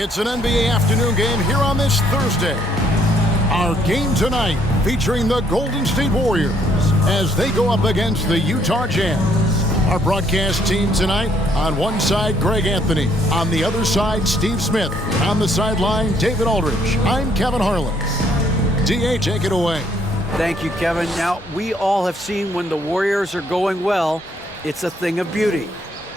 It's an NBA afternoon game here on this Thursday. Our game tonight featuring the Golden State Warriors as they go up against the Utah Jazz. Our broadcast team tonight, on one side, Greg Anthony. On the other side, Steve Smith. On the sideline, David Aldridge. I'm Kevin Harlan. DA, take it away. Thank you, Kevin. Now, we all have seen when the Warriors are going well, it's a thing of beauty.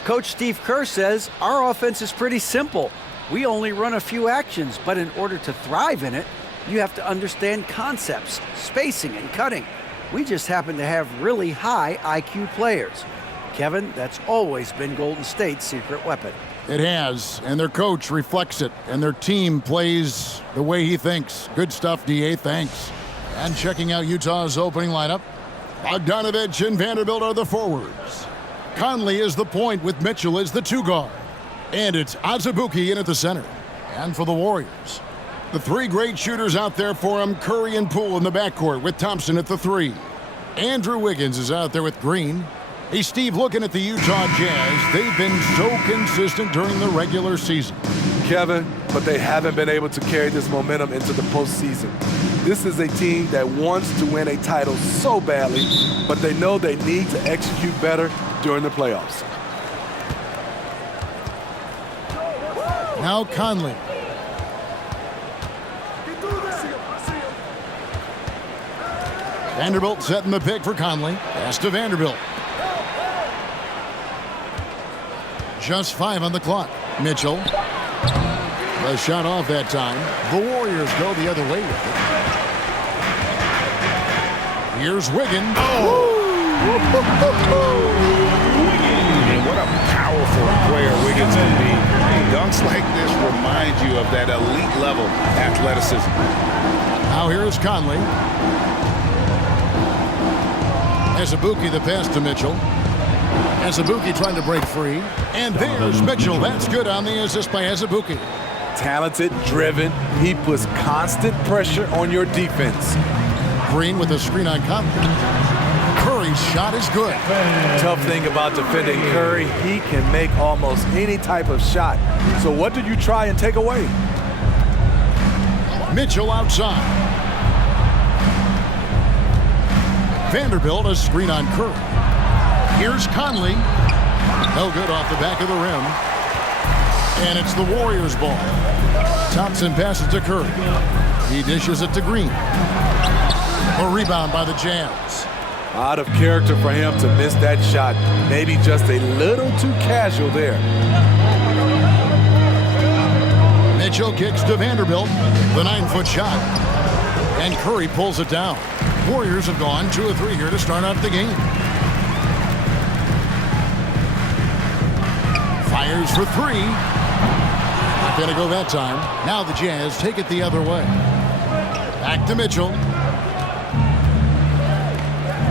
Coach Steve Kerr says our offense is pretty simple. We only run a few actions, but in order to thrive in it, you have to understand concepts, spacing, and cutting. We just happen to have really high IQ players. Kevin, that's always been Golden State's secret weapon. It has, and their coach reflects it, and their team plays the way he thinks. Good stuff, DA, thanks. And checking out Utah's opening lineup, Bogdanovich and Vanderbilt are the forwards. Conley is the point with Mitchell as the two guard. And it's Azubuike in at the center. And for the Warriors, the three great shooters out there for him, Curry and Poole in the backcourt with Thompson at the three. Andrew Wiggins is out there with Green. Hey, Steve, looking at the Utah Jazz, they've been so consistent during the regular season. Kevin, but they haven't been able to carry this momentum into the postseason. This is a team that wants to win a title so badly, but they know they need to execute better during the playoffs. Now Conley. Vanderbilt setting the pick for Conley. Pass to Vanderbilt. Just 5 on the clock. Mitchell. The shot off that time. The Warriors go the other way with it. Here's Wiggins. And what a powerful player Wiggins can be. Dunks like this remind you of that elite level athleticism. Now here's Conley. Azubuike the pass to Mitchell. Azubuike trying to break free. And there's Mitchell. That's good on the assist by Azubuike. Talented, driven. He puts constant pressure on your defense. Green with a screen on Conley. Curry's shot is good. Tough thing about defending Curry, he can make almost any type of shot. So what do you try and take away? Mitchell outside. Vanderbilt a screen on Curry. Here's Conley. No good off the back of the rim. And it's the Warriors' ball. Thompson passes to Curry. He dishes it to Green. A rebound by the Jazz. Out of character for him to miss that shot. Maybe just a little too casual there. Mitchell kicks to Vanderbilt. The 9-foot shot. And Curry pulls it down. Warriors have gone 2 of 3 here to start out the game. Fires for 3. Not going to go that time. Now the Jazz take it the other way. Back to Mitchell.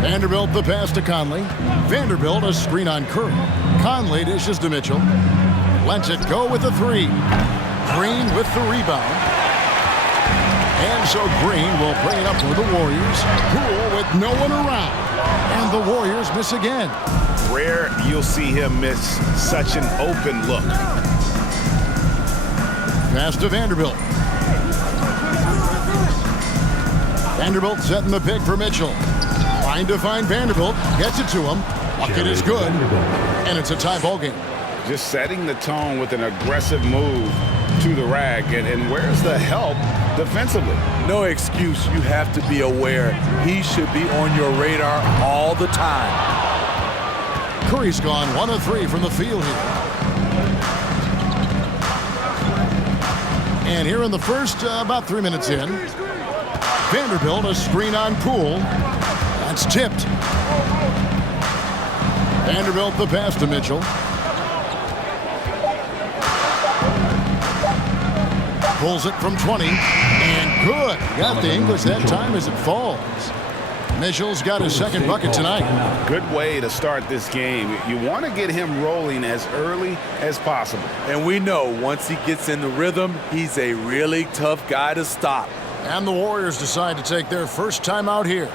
Vanderbilt the pass to Conley. Vanderbilt a screen on Curry. Conley dishes to Mitchell. Lets it go with the 3. Green with the rebound. And so Green will bring it up for the Warriors. Poole with no one around. And the Warriors miss again. Rare you'll see him miss such an open look. Pass to Vanderbilt. Vanderbilt setting the pick for Mitchell. Trying to find Vanderbilt. Gets it to him. Bucket is good. And it's a tie ball game. Just setting the tone with an aggressive move to the rack. And where's the help defensively? No excuse. You have to be aware. He should be on your radar all the time. Curry's gone 1 of 3 from the field here. And here in the first, about 3 minutes in, Vanderbilt a screen on Poole. That's tipped. Vanderbilt the pass to Mitchell. Pulls it from 20. And good. Got the English that time as it falls. Mitchell's got his second bucket tonight. Good way to start this game. You want to get him rolling as early as possible. And we know once he gets in the rhythm, he's a really tough guy to stop. And the Warriors decide to take their first time out here.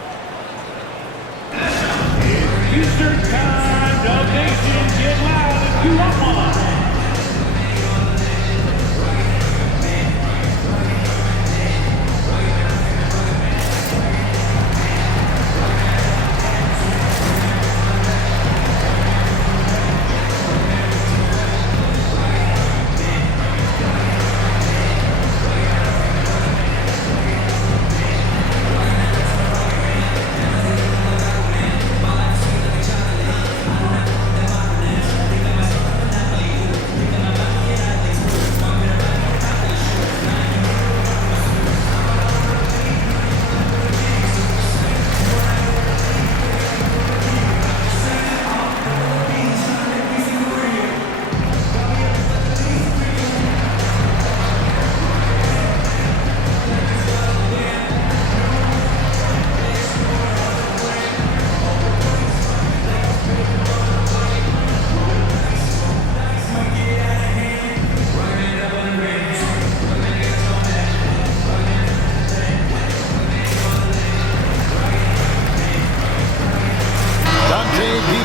Eastern Time, Dub Nation, get loud if you want one.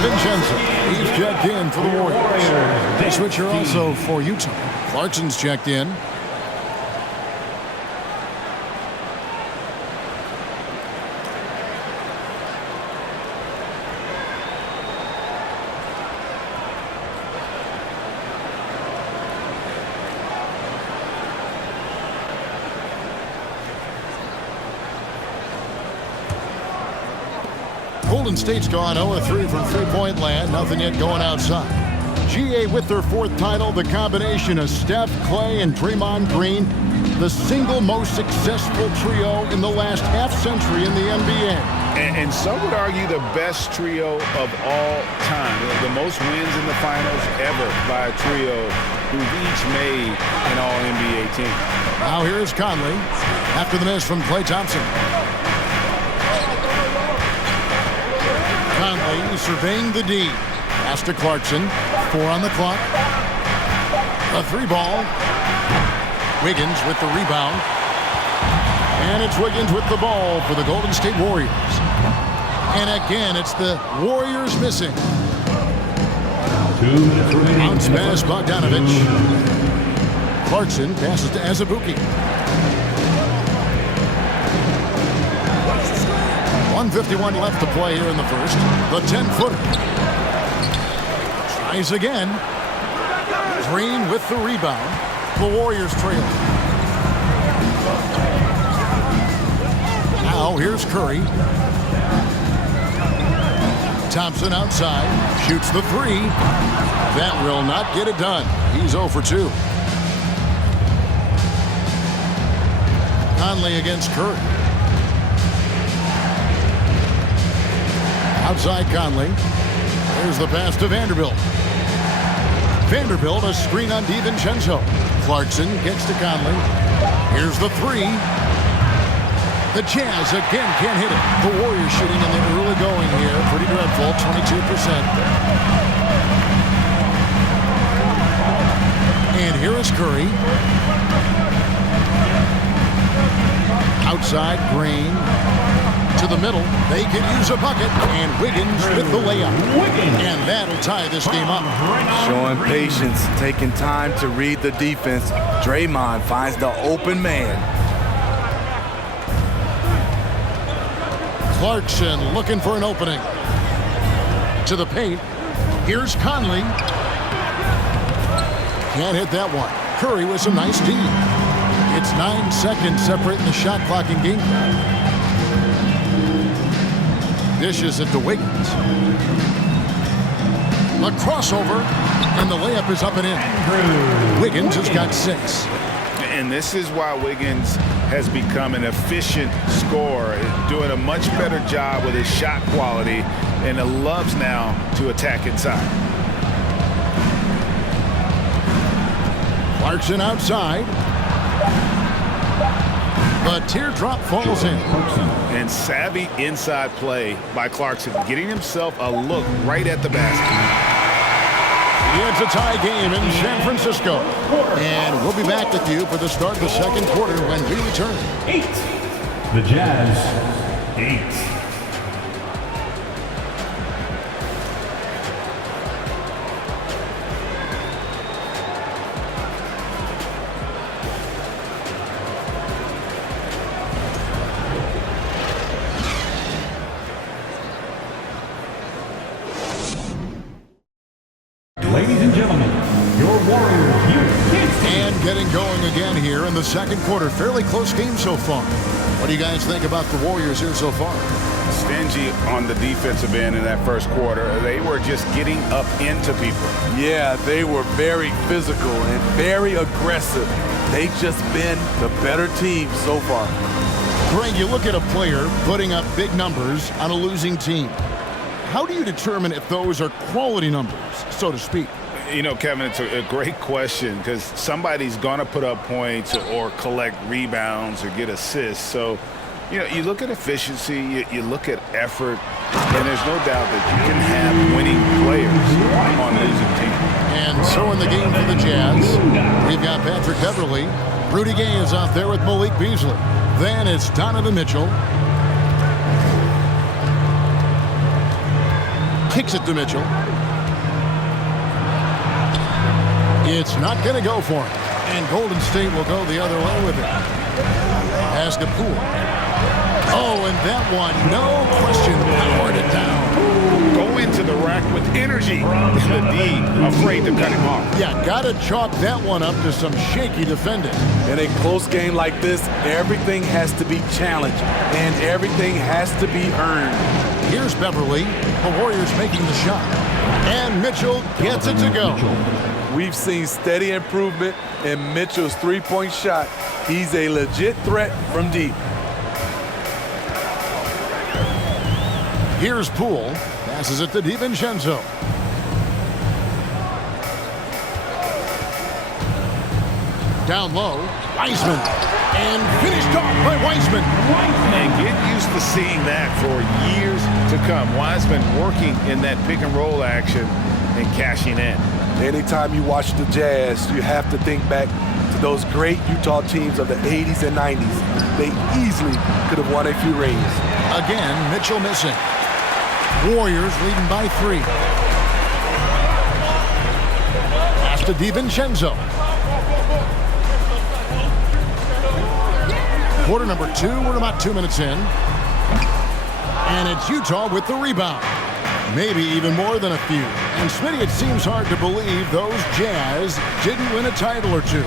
DiVincenzo. He's checked in for the Warriors. The switcher also for Utah. Clarkson's checked in. Golden State's gone 0-3 from three-point land. Nothing yet going outside. GA with their fourth title. The combination of Steph, Clay, and Draymond Green. The single most successful trio in the last half-century in the NBA. And some would argue the best trio of all time. The most wins in the finals ever by a trio who've each made an All-NBA team. Now here's Conley after the miss from Klay Thompson. Conley surveying the D. Pass to Clarkson. 4 on the clock. A 3-ball. Wiggins with the rebound. And it's Wiggins with the ball for the Golden State Warriors. And again, it's the Warriors missing. 2 minutes remaining. Bounce pass, Bogdanovic. Clarkson passes to Azubuike. 1:51 left to play here in the first. The 10-footer. Tries again. Green with the rebound. The Warriors trail. Now here's Curry. Thompson outside. Shoots the 3. That will not get it done. He's 0 for 2. Conley against Curry. Outside Conley. There's the pass to Vanderbilt. Vanderbilt a screen on DiVincenzo. Clarkson gets to Conley. Here's the 3. The Jazz again can't hit it. The Warriors shooting in the early going here. Pretty dreadful, 22%. And here is Curry. Outside Green. To the middle. They can use a bucket. And Wiggins with the layup. And that'll tie this game up. Showing patience, taking time to read the defense. Draymond finds the open man. Clarkson looking for an opening. To the paint. Here's Conley. Can't hit that one. Curry with some nice D. It's 9 seconds separating the shot clock and game clock. Dishes it to Wiggins. A crossover, and the layup is up and in. Wiggins has got 6. And this is why Wiggins has become an efficient scorer, doing a much better job with his shot quality, and loves now to attack inside. Clarkson outside. The teardrop falls in. And savvy inside play by Clarkson, getting himself a look right at the basket. It's a tie game in San Francisco. And we'll be back with you for the start of the second quarter when we return. 8. The Jazz, 8. Ladies and gentlemen, your Warriors here. And getting going again here in the second quarter. Fairly close game so far. What do you guys think about the Warriors here so far? Stingy on the defensive end in that first quarter. They were just getting up into people. Yeah, they were very physical and very aggressive. They've just been the better team so far. Greg, you look at a player putting up big numbers on a losing team. How do you determine if those are quality numbers, so to speak? You know, Kevin, it's a great question because somebody's going to put up points or collect rebounds or get assists. So, you know, you look at efficiency, you look at effort, and there's no doubt that you can have winning players on losing teams. And so in the game for the Jazz, we've got Patrick Beverley. Rudy Gay is out there with Malik Beasley. Then it's Donovan Mitchell. Kicks it to Mitchell. It's not going to go for him. And Golden State will go the other way with it. Pass to Poole. Oh, and that one, no question, powered it down. Go into the rack with energy. The D afraid to cut him off. Yeah, got to chalk that one up to some shaky defending. In a close game like this, everything has to be challenged, and everything has to be earned. Here's Beverly, the Warriors making the shot. And Mitchell gets it to go. We've seen steady improvement in Mitchell's three-point shot. He's a legit threat from deep. Here's Poole. Passes it to DiVincenzo. Down low, Wiseman. And finished off by Wiseman. And get used to seeing that for years to come. Wiseman working in that pick and roll action and cashing in. Anytime you watch the Jazz, you have to think back to those great Utah teams of the 80s and 90s. They easily could have won a few rings. Again, Mitchell missing. Warriors leading by 3. Pass to DiVincenzo. Quarter number 2, we're about 2 minutes in. And it's Utah with the rebound. Maybe even more than a few. And Smitty, it seems hard to believe those Jazz didn't win a title or two.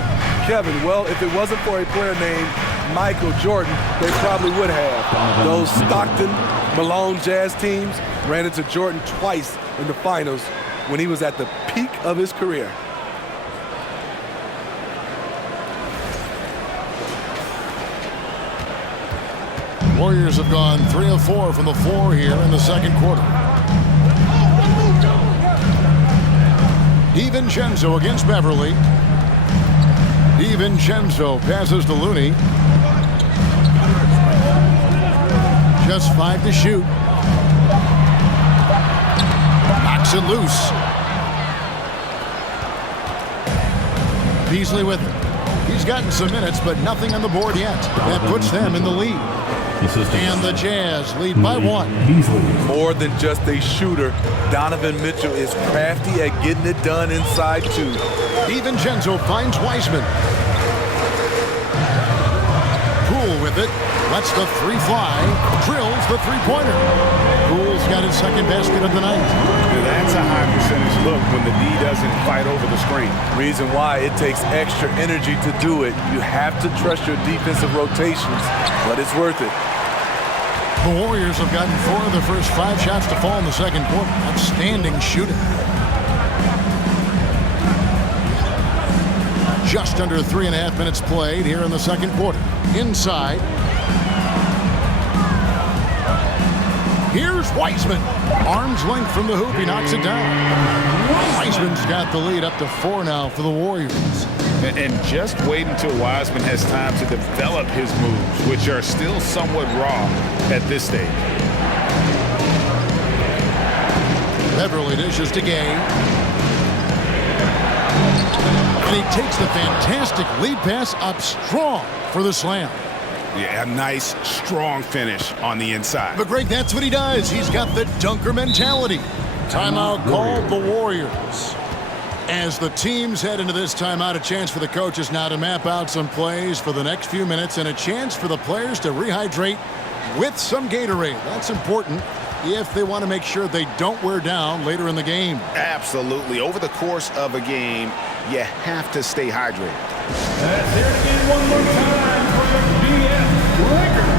Kevin, well, if it wasn't for a player named Michael Jordan, they probably would have. Those Stockton, Malone Jazz teams ran into Jordan twice in the finals when he was at the peak of his career. Warriors have gone 3 of 4 from the floor here in the second quarter. DiVincenzo against Beverly. DiVincenzo passes to Looney. Just 5 to shoot. Knocks it loose. Beasley with it. He's gotten some minutes, but nothing on the board yet. That puts them in the lead. And the Jazz lead by 1. More than just a shooter, Donovan Mitchell is crafty at getting it done inside too. DiVincenzo finds Wiseman. Poole with it. Lets the 3 fly. Drills the 3-pointer. Poole's got his second basket of the night. That's a high percentage look when the D doesn't fight over the screen. Reason why it takes extra energy to do it. You have to trust your defensive rotations, but it's worth it. The Warriors have gotten 4 of their first 5 shots to fall in the second quarter. Outstanding shooting. Just under 3.5 minutes played here in the second quarter. Inside. Here's Wiseman. Arm's length from the hoop. He knocks it down. Wiseman's got the lead up to 4 now for the Warriors. And just wait until Wiseman has time to develop his moves, which are still somewhat raw at this stage. Beverly dishes to Gay. And he takes the fantastic lead pass up strong for the slam. Yeah, a nice, strong finish on the inside. But Greg, that's what he does. He's got the dunker mentality. Timeout called the Warriors. As the teams head into this timeout, a chance for the coaches now to map out some plays for the next few minutes and a chance for the players to rehydrate with some Gatorade. That's important if they want to make sure they don't wear down later in the game. Absolutely. Over the course of a game, you have to stay hydrated. Let's hear it again one more time for BS Record.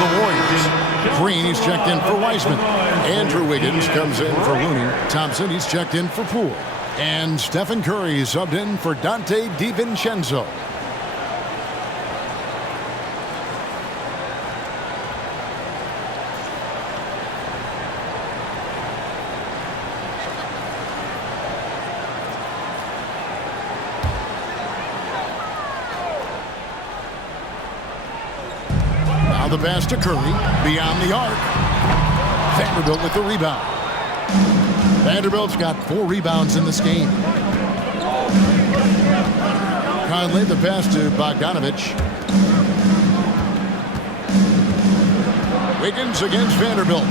the Warriors. Green, he's checked in for Wiseman. Andrew Wiggins comes in for Looney. Thompson, he's checked in for Poole. And Stephen Curry subbed in for Dante DiVincenzo. Now the pass to Curry, beyond the arc. Vanderbilt with the rebound. Vanderbilt's got 4 rebounds in this game. Conley, the pass to Bogdanovich. Wiggins against Vanderbilt.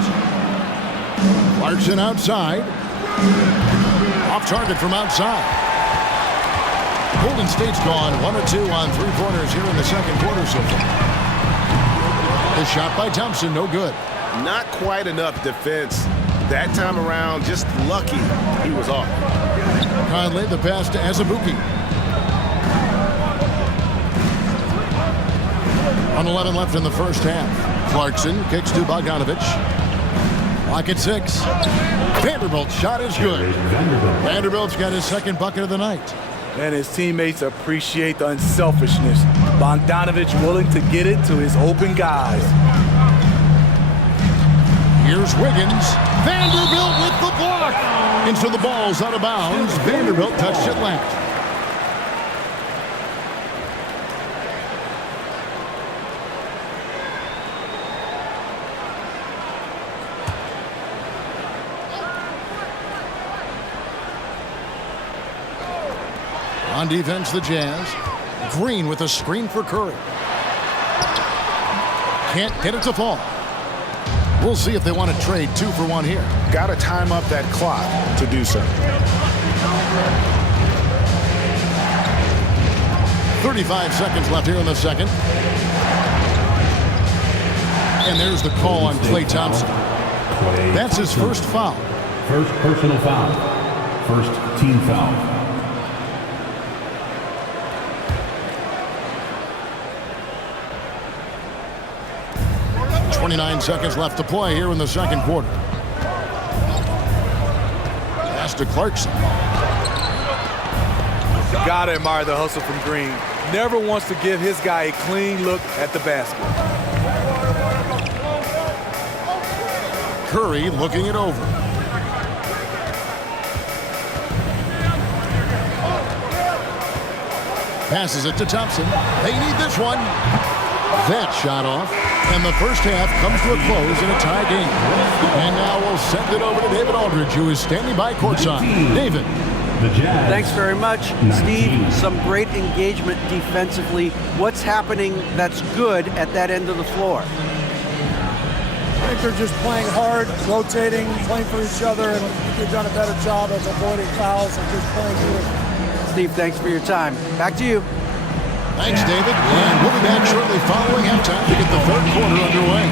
Clarkson outside. Off target from outside. Golden State's gone 1 of 2 on 3-pointers here in the second quarter so far. The shot by Thompson, no good. Not quite enough defense that time around. Just lucky he was off. Conley, the pass to Azubuike. 1:11 left in the first half. Clarkson kicks to Bogdanovich. Clock at 6. Vanderbilt's shot is good. Vanderbilt's got his second bucket of the night. And his teammates appreciate the unselfishness. Bogdanovich willing to get it to his open guys. Here's Wiggins. Vanderbilt with the block. Into the ball's out of bounds. Vanderbilt touched it left. On defense, the Jazz. Green with a screen for Curry. Can't get it to fall. We'll see if they want to trade 2 for 1 here. Got to time up that clock to do so. 35 seconds left here in the second. And there's the call on Klay Thompson. That's his first foul. First personal foul. First team foul. 29 seconds left to play here in the second quarter. Pass to Clarkson. Gotta admire the hustle from Green. Never wants to give his guy a clean look at the basket. Curry looking it over. Passes it to Thompson. They need this one. That shot off. And the first half comes to a close in a tie game. And now we'll send it over to David Aldridge, who is standing by courtside. David. Thanks very much, Steve. Some great engagement defensively. What's happening that's good at that end of the floor? I think they're just playing hard, rotating, playing for each other, and they've done a better job of avoiding fouls and just playing good. Steve, thanks for your time. Back to you. Thanks, David. And we'll be back shortly following halftime to get the third quarter underway.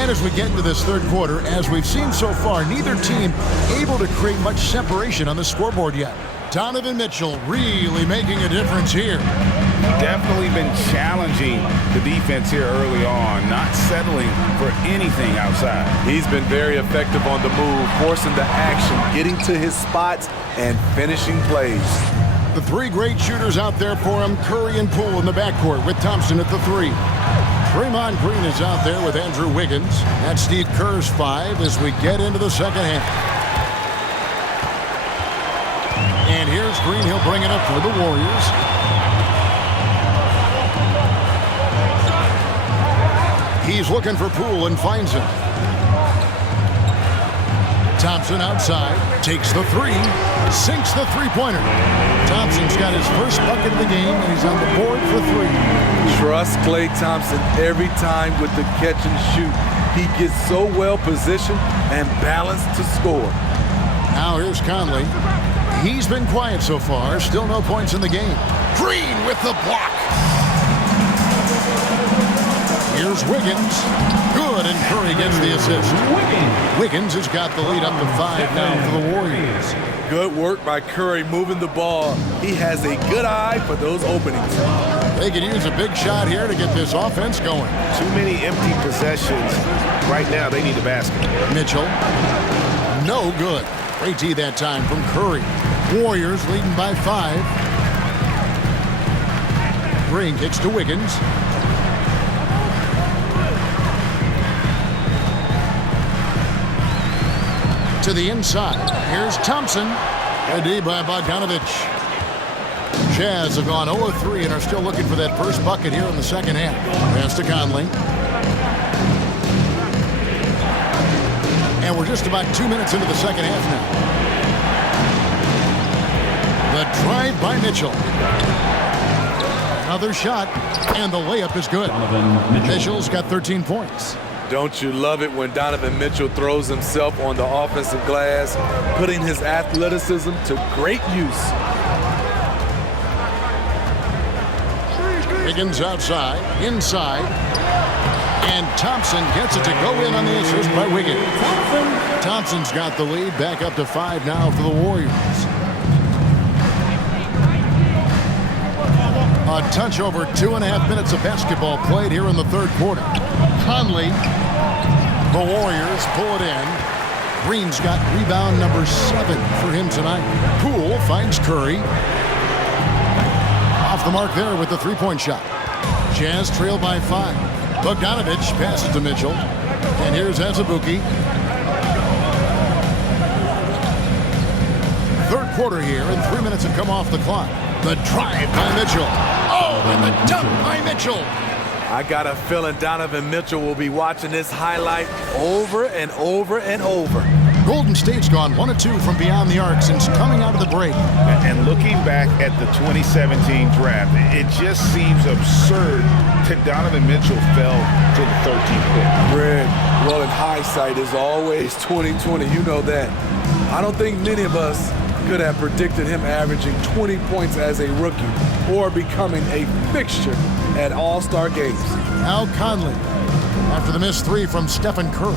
And as we get into this third quarter, as we've seen so far, neither team able to create much separation on the scoreboard yet. Donovan Mitchell really making a difference here. Definitely been challenging the defense here early on, not settling for anything outside. He's been very effective on the move, forcing the action, getting to his spots, and finishing plays. The three great shooters out there for him, Curry and Poole in the backcourt with Thompson at the 3. Draymond Green is out there with Andrew Wiggins. That's Steve Kerr's 5 as we get into the second half. And here's Green. He'll bring it up for the Warriors. He's looking for Poole and finds him. Thompson outside, takes the 3, sinks the three-pointer. Thompson's got his first bucket of the game, and he's on the board for 3. Trust Klay Thompson every time with the catch and shoot. He gets so well positioned and balanced to score. Now here's Conley. He's been quiet so far. Still no points in the game. Green with the block. Here's Wiggins. Good, and Curry gets the assist. Wiggins has got the lead up to 5 now for the Warriors. Good work by Curry moving the ball. He has a good eye for those openings. They could use a big shot here to get this offense going. Too many empty possessions. Right now, they need a basket. Mitchell. No good. Great D that time from Curry. Warriors leading by 5. Green kicks to Wiggins. To the inside. Here's Thompson. A D by Bogdanovic. Jazz have gone 0-3 and are still looking for that first bucket here in the second half. Pass to Conley. And we're just about 2 minutes into the second half now. The drive by Mitchell. Another shot, and the layup is good. Mitchell's got 13 points. Don't you love it when Donovan Mitchell throws himself on the offensive glass, putting his athleticism to great use. Wiggins outside, inside, and Thompson gets it to go in on the assist by Wiggins. Thompson's got the lead, back up to 5 now for the Warriors. A touch over 2.5 minutes of basketball played here in the third quarter. Conley, the Warriors pull it in. Green's got rebound number 7 for him tonight. Poole finds Curry. Off the mark there with the three-point shot. Jazz trail by 5. Bogdanovic passes to Mitchell. And here's Azubuike. Third quarter here, and 3 minutes have come off the clock. The drive by Mitchell. Oh, and the dunk by Mitchell. I got a feeling Donovan Mitchell will be watching this highlight over and over and over. Golden State's gone 1 of 2 from beyond the arc since coming out of the break. And looking back at the 2017 draft, it just seems absurd that Donovan Mitchell fell to the 13th pick. Greg, well, in hindsight is always 20/20. You know that. I don't think many of us could have predicted him averaging 20 points as a rookie or becoming a fixture at All-Star games. Now Conley, after the missed 3 from Stephen Curry.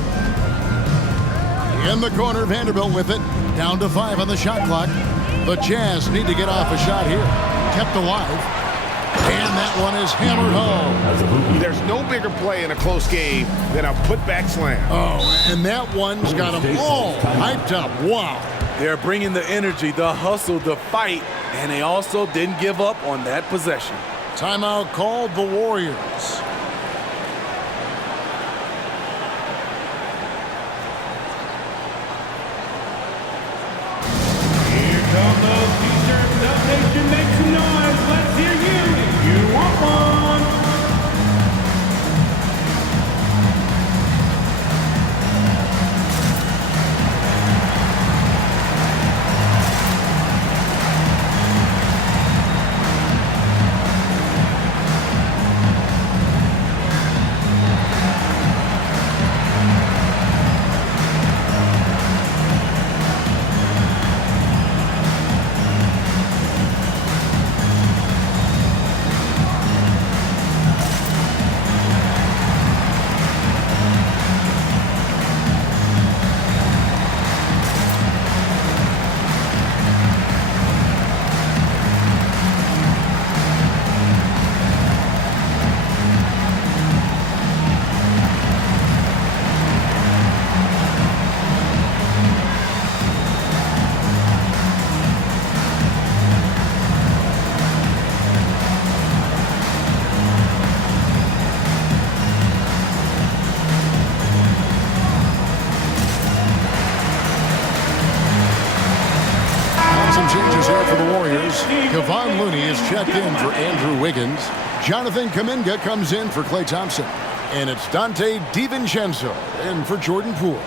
In the corner, Vanderbilt with it. Down to 5 on the shot clock. The Jazz need to get off a shot here. Kept alive. And that one is hammered home. There's no bigger play in a close game than a putback slam. Oh, and that one's got them all hyped up. Wow. They're bringing the energy, the hustle, the fight, and they also didn't give up on that possession. Timeout called the Warriors. Here come those t-shirts. The nation makes noise. Let's hear you. You want one? comes here for the Warriors. Kevon Looney is checked in for Andrew Wiggins. Jonathan Kuminga comes in for Klay Thompson. And it's Dante DiVincenzo in for Jordan Poole.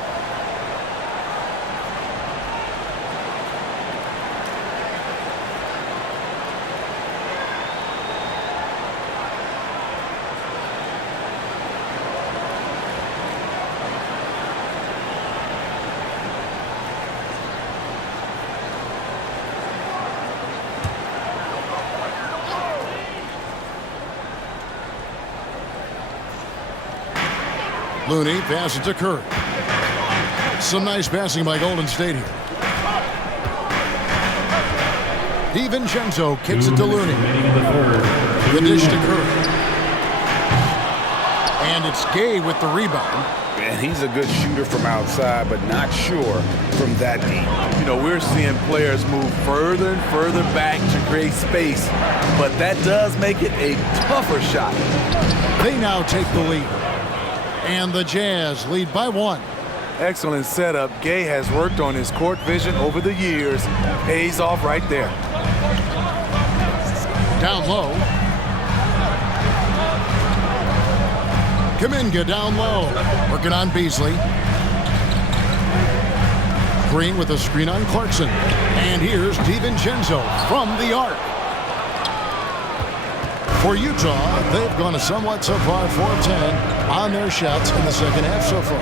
Looney passes to Curry. Some nice passing by Golden State here. DiVincenzo kicks it to Looney. The dish to Curry. And it's Gay with the rebound. And he's a good shooter from outside, but not sure from that deep. You know, we're seeing players move further and further back to create space, but that does make it a tougher shot. They now take the lead. And the Jazz lead by 1. Excellent setup. Gay has worked on his court vision over the years. Pays off right there. Down low. Kuminga down low. Working on Beasley. Green with a screen on Clarkson. And here's DiVincenzo from the arc. For Utah, they've gone a somewhat subpar 4 of 10 on their shots in the second half so far.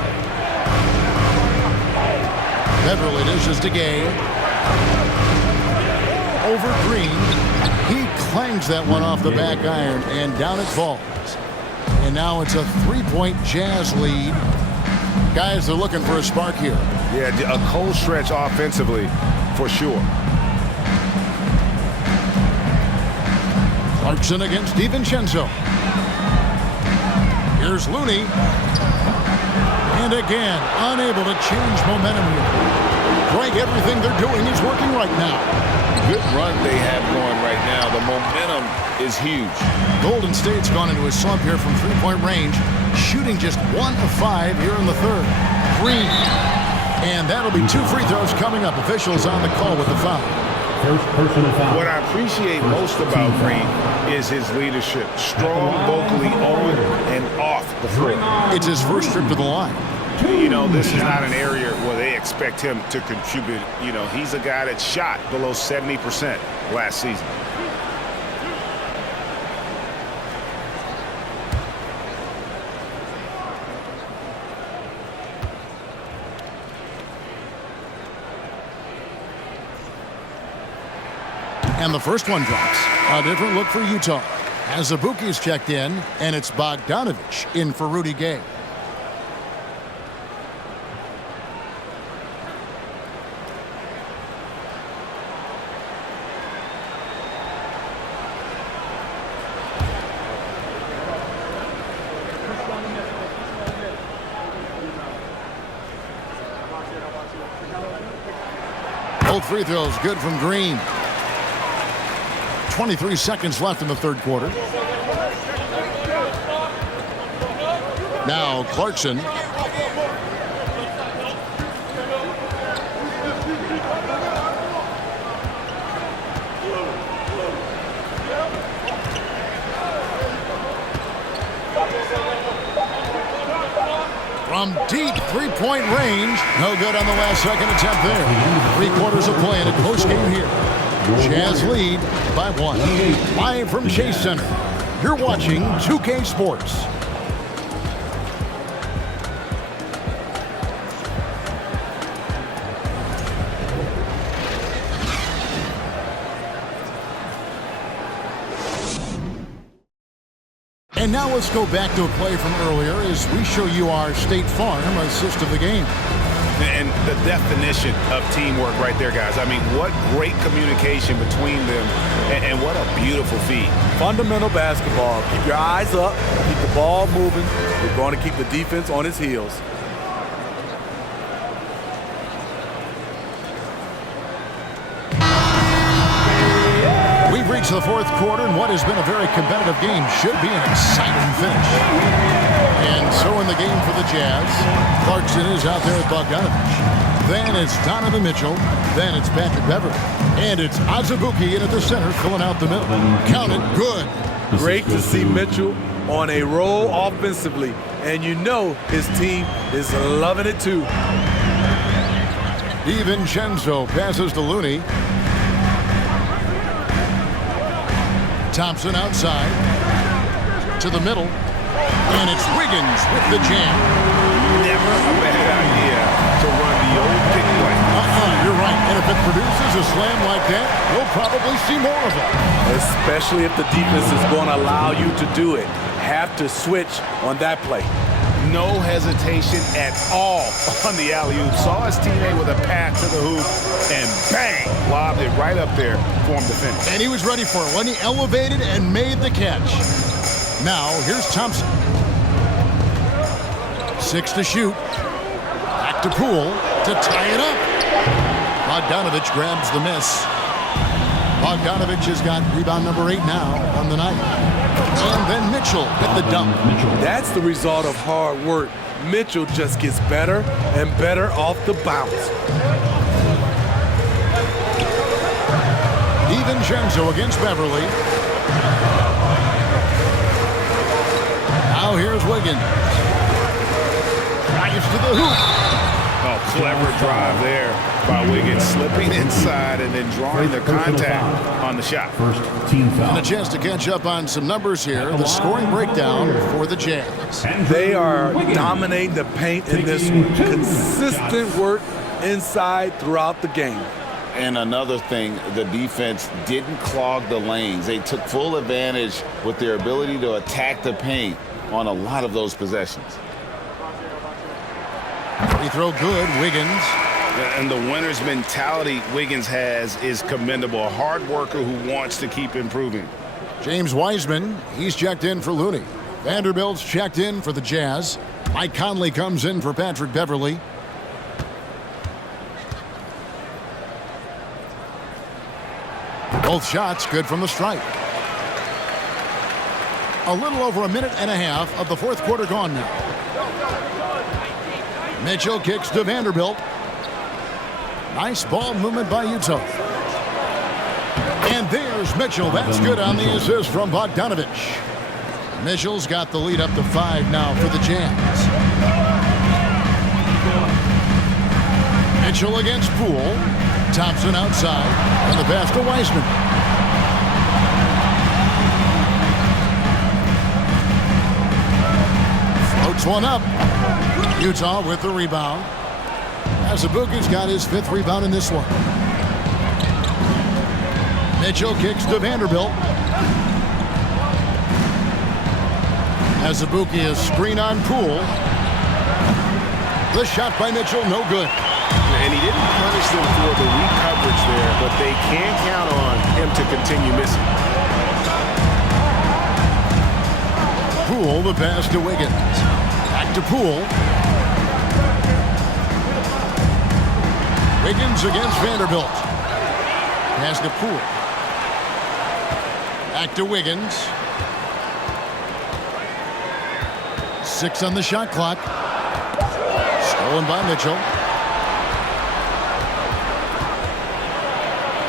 Beverly dishes to Gay. Over Green. He clangs that one off the back iron, and down it falls. And now it's a 3-point Jazz lead. Guys, they're looking for a spark here. Yeah, a cold stretch offensively, for sure. Clarkson against DiVincenzo. Here's Looney. And again, unable to change momentum here. Greg, everything they're doing is working right now. Good run they have going right now. The momentum is huge. Golden State's gone into a slump here from three-point range, shooting just 1 of 5 here in the third. Green. And that'll be 2 free throws coming up. Officials on the call with the foul. First personal foul. What I appreciate most about Green is his leadership. Strong vocally on and off the floor. It's his first trip to the line. You know, this is not an area where they expect him to contribute. You know, he's a guy that shot below 70% last season. And the first one drops. A different look for Utah. As Azubuike's checked in, and it's Bogdanovich in for Rudy Gay. Both free throws good from Green. 23 seconds left in the third quarter. Now Clarkson. From deep three-point range. No good on the last second attempt there. 3 quarters of play in a close game here. Jazz lead by 1. Live from Chase Center. You're watching 2K Sports. And now let's go back to a play from earlier as we show you our State Farm assist of the game. And the definition of teamwork right there, guys. I mean, what great communication between them, and what a beautiful feed. Fundamental basketball. Keep your eyes up, keep the ball moving. We're going to keep the defense on its heels. We've reached the fourth quarter, and what has been a very competitive game should be an exciting finish. And so in the game for the Jazz, Clarkson is out there with Bogdanovich. Then it's Donovan Mitchell. Then it's Patrick Beverley. And it's Azubuike in at the center, filling out the middle. Count it, good. Great to see Mitchell on a roll offensively. And you know his team is loving it too. DiVincenzo passes to Looney. Thompson outside. To the middle. And it's Wiggins with the jam. Never a bad idea to run the old pick play. You're right. And if it produces a slam like that, we'll probably see more of it. Especially if the defense is going to allow you to do it. Have to switch on that play. No hesitation at all on the alley-oop. Saw his teammate with a pass to the hoop, and bang, lobbed it right up there for him to finish. And he was ready for it when he elevated and made the catch. Now, here's Thompson. 6 to shoot. Back to Poole to tie it up. Bogdanovich grabs the miss. Bogdanovich has got rebound number 8 now on the night. And then Mitchell with the dunk. That's the result of hard work. Mitchell just gets better and better off the bounce. DiVincenzo against Beverly. Now here's Wiggins. Drives to the hoop. Oh, clever drive there by Wiggins, slipping inside and then drawing the contact on the shot. First team foul. And a chance to catch up on some numbers here. The scoring breakdown for the Jazz. They are dominating the paint in this consistent work inside throughout the game. And another thing, the defense didn't clog the lanes. They took full advantage with their ability to attack the paint on a lot of those possessions. Free throw good, Wiggins. And the winner's mentality Wiggins has is commendable. A hard worker who wants to keep improving. James Wiseman, he's checked in for Looney. Vanderbilt's checked in for the Jazz. Mike Conley comes in for Patrick Beverley. Both shots good from the stripe. A little over a minute and a half of the fourth quarter gone now. Mitchell kicks to Vanderbilt. Nice ball movement by Utah. And there's Mitchell. That's good on the assist from Bogdanovich. Mitchell's got the lead up to 5 now for the Jazz. Mitchell against Poole. Thompson outside. And the pass to Wiseman. Floats one up. Utah with the rebound. Azubuike's got his 5th rebound in this one. Mitchell kicks to Vanderbilt. Azubuike is screen on Poole. The shot by Mitchell, no good. And he didn't punish them for the weak coverage there, but they can count on him to continue missing. Poole, the pass to Wiggins. Back to Poole. Wiggins against Vanderbilt. Pass to Poole. Back to Wiggins. 6 on the shot clock. Stolen by Mitchell.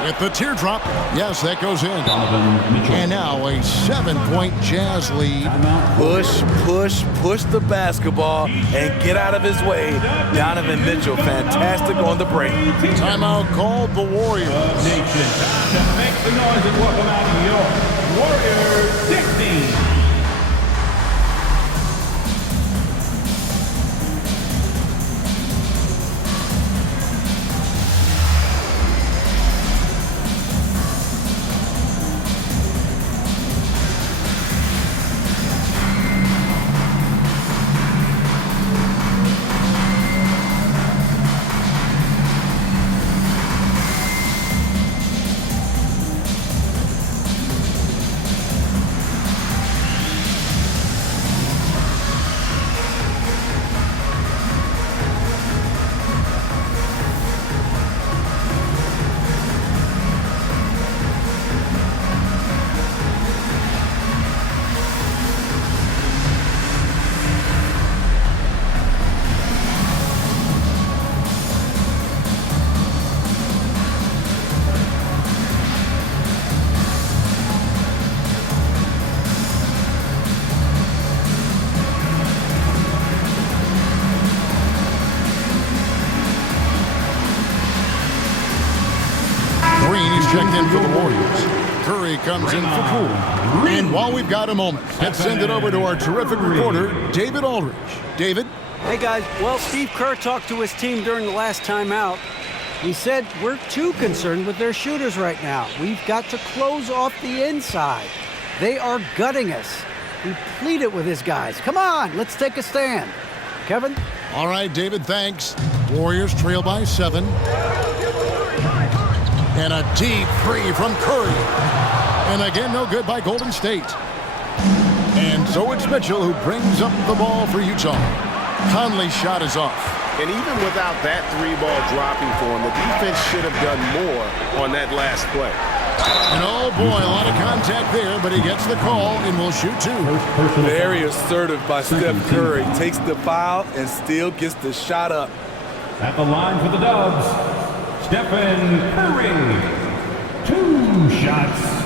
With the teardrop. Yes, that goes in. And now a 7-point Jazz lead. Push, push, push the basketball and get out of his way. Donovan Mitchell, fantastic on the break. Timeout called the Warriors. Nation, make some noise and welcome out your Warriors 16. checked in for the Warriors. Curry comes in for Poole. And while we've got a moment, let's send it over to our terrific reporter, David Aldridge. David? Hey, guys. Well, Steve Kerr talked to his team during the last timeout. He said, we're too concerned with their shooters right now. We've got to close off the inside. They are gutting us. He pleaded with his guys. Come on, let's take a stand. Kevin? All right, David, thanks. Warriors trail by 7. And a deep three from Curry. And again, no good by Golden State. And so it's Mitchell who brings up the ball for Utah. Conley's shot is off. And even without that 3-ball dropping for him, the defense should have done more on that last play. And oh boy, a lot of contact there, but he gets the call and will shoot 2. Very assertive by Steph Curry. Takes the foul and still gets the shot up. At the line for the Dubs, Stephen Curry. 2 shots.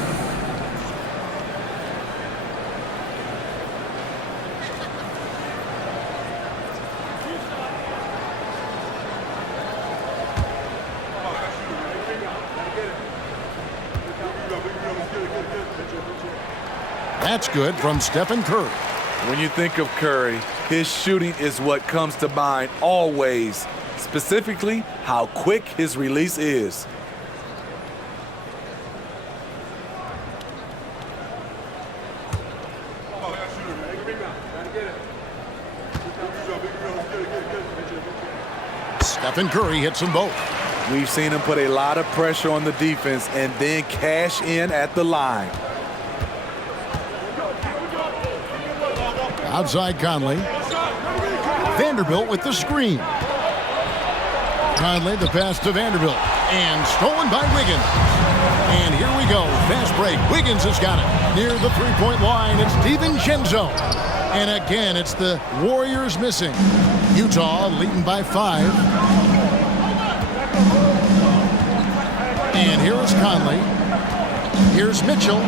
That's good from Stephen Curry. When you think of Curry, his shooting is what comes to mind always. Specifically, how quick his release is. Stephen Curry hits them both. We've seen him put a lot of pressure on the defense and then cash in at the line. Outside Conley. Vanderbilt with the screen. Conley, the pass to Vanderbilt. And stolen by Wiggins. And here we go. Fast break. Wiggins has got it. Near the three-point line, it's DiVincenzo. And again, it's the Warriors missing. Utah leading by 5. And here is Conley. Here's Mitchell.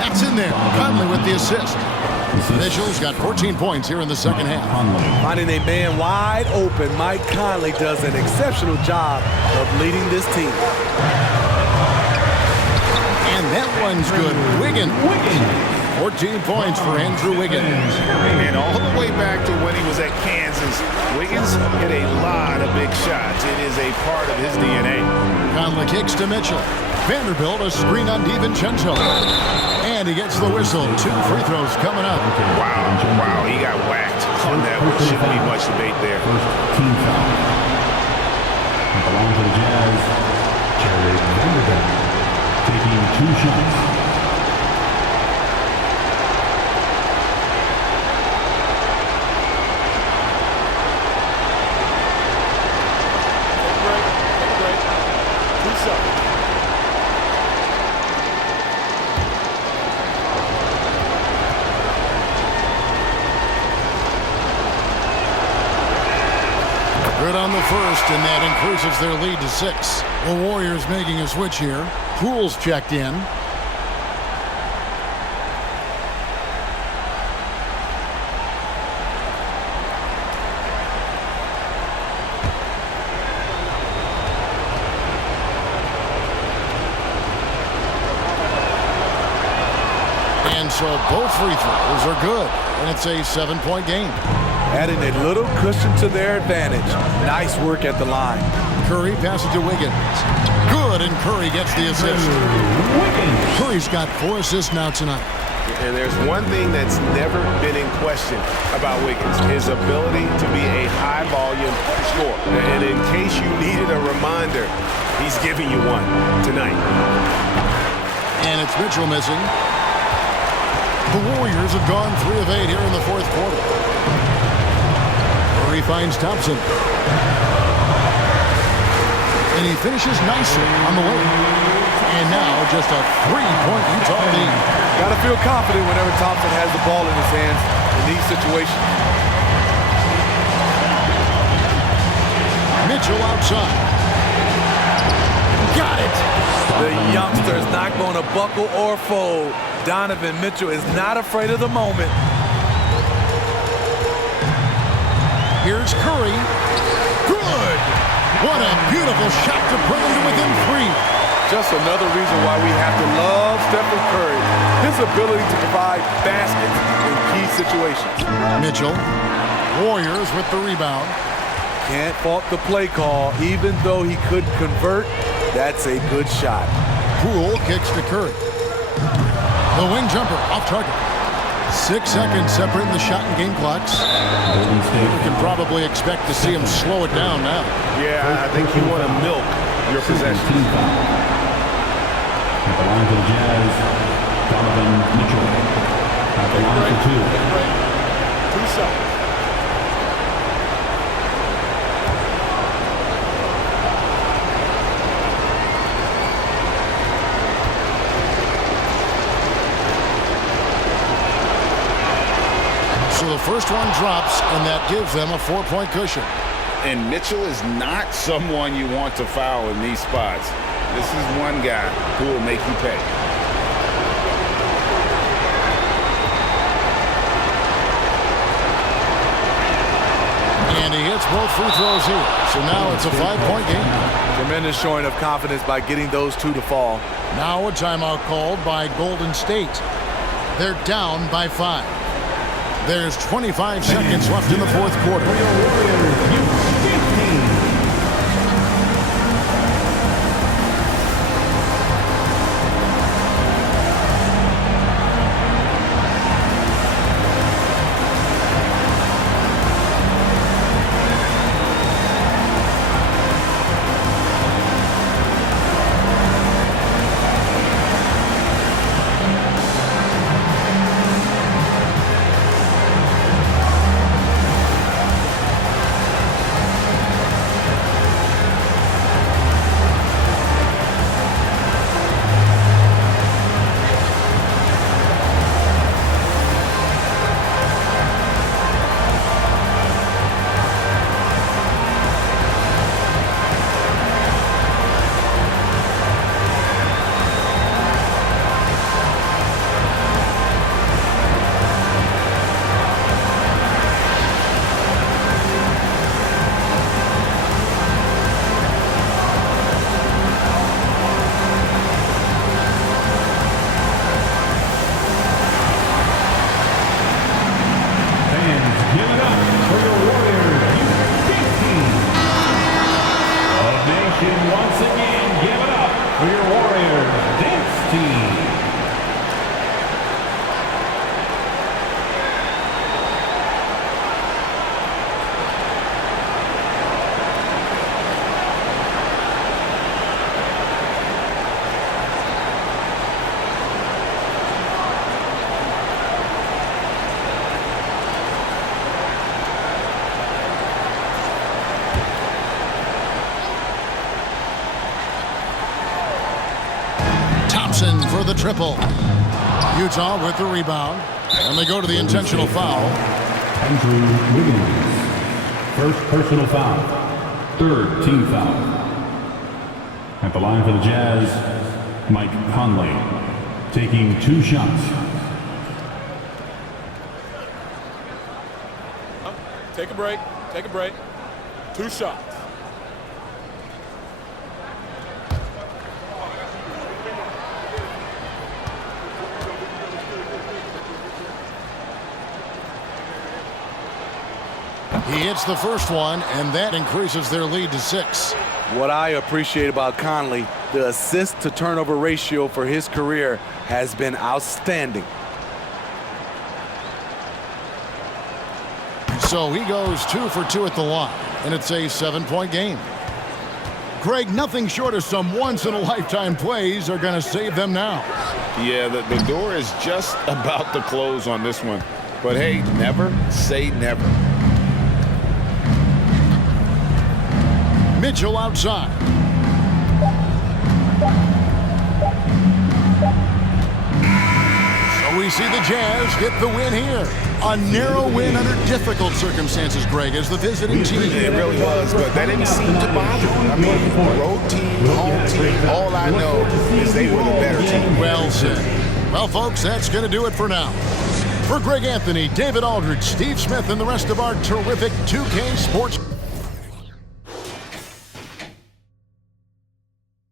That's in there. Conley with the assist. Mitchell's got 14 points here in the second half. Finding a man wide open, Mike Conley does an exceptional job of leading this team. And that one's good. Wiggins. 14 points for Andrew Wiggins. And all the way back to when he was at Kansas, Wiggins hit a lot of big shots. It is a part of his DNA. Conley kicks to Mitchell. Vanderbilt, a screen on DiVincenzo. And he gets the whistle. 2 free throws coming up. Wow, he got whacked on that one. Shouldn't be much debate there. First team foul. Belong to the Jazz, Jared Vanderbilt, taking 2 shots. Good on the first, and that increases their lead to 6. The Warriors making a switch here. Poole's checked in. And so both free throws are good, and it's a 7-point game. Adding a little cushion to their advantage. Nice work at the line. Curry passes to Wiggins. Good, and Curry gets the assist. Curry's got 4 assists now tonight. And there's one thing that's never been in question about Wiggins, his ability to be a high-volume scorer. And in case you needed a reminder, he's giving you one tonight. And it's Mitchell missing. The Warriors have gone 3 of 8 here in the 4th quarter. Curry finds Thompson. And he finishes nicely on the way. And now just a 3-point Utah lead. Got to feel confident whenever Thompson has the ball in his hands in these situations. Mitchell outside. Got it. The youngster is not going to buckle or fold. Donovan Mitchell is not afraid of the moment. Here's Curry. Good. What a beautiful shot to bring him to within 3. Just another reason why we have to love Stephen Curry. His ability to provide baskets in key situations. Mitchell. Warriors with the rebound. Can't fault the play call. Even though he couldn't convert, that's a good shot. Poole kicks to Curry. The wing jumper off target. 6 seconds separating the shot and game clocks. Golden State. We can probably expect to see him slow it down now. Yeah, I think you want to milk your possession. Team foul. At the line for the Jazz, Donovan Mitchell. At the line for two. 2 shots. So the first one drops, and that gives them a 4-point cushion. And Mitchell is not someone you want to foul in these spots. This is one guy who will make you pay. And he hits both free throws here. So now it's a 5-point game. Tremendous showing of confidence by getting those two to fall. Now a timeout called by Golden State. They're down by 5. There's 25 seconds left in the fourth quarter. Once again, give it up for your Warriors dance team. For the triple. Utah with the rebound. And they go to the intentional foul. Andrew Wiggins. First personal foul. Third team foul. At the line for the Jazz, Mike Conley. Taking 2 shots. Take a break. Take a break. 2 shots. He hits the first one, and that increases their lead to 6. What I appreciate about Conley, the assist-to-turnover ratio for his career has been outstanding. So he goes 2 for 2 at the line, and it's a 7-point game. Greg, nothing short of some once-in-a-lifetime plays are going to save them now. Yeah, the door is just about to close on this one. But hey, never say never. Mitchell outside. So we see the Jazz get the win here. A narrow win under difficult circumstances, Greg, as the visiting team. It really was, but that didn't seem to bother them. I mean, road team, home team, all I know is they were the better team. Well said. Well, folks, that's going to do it for now. For Greg Anthony, David Aldridge, Steve Smith, and the rest of our terrific 2K Sports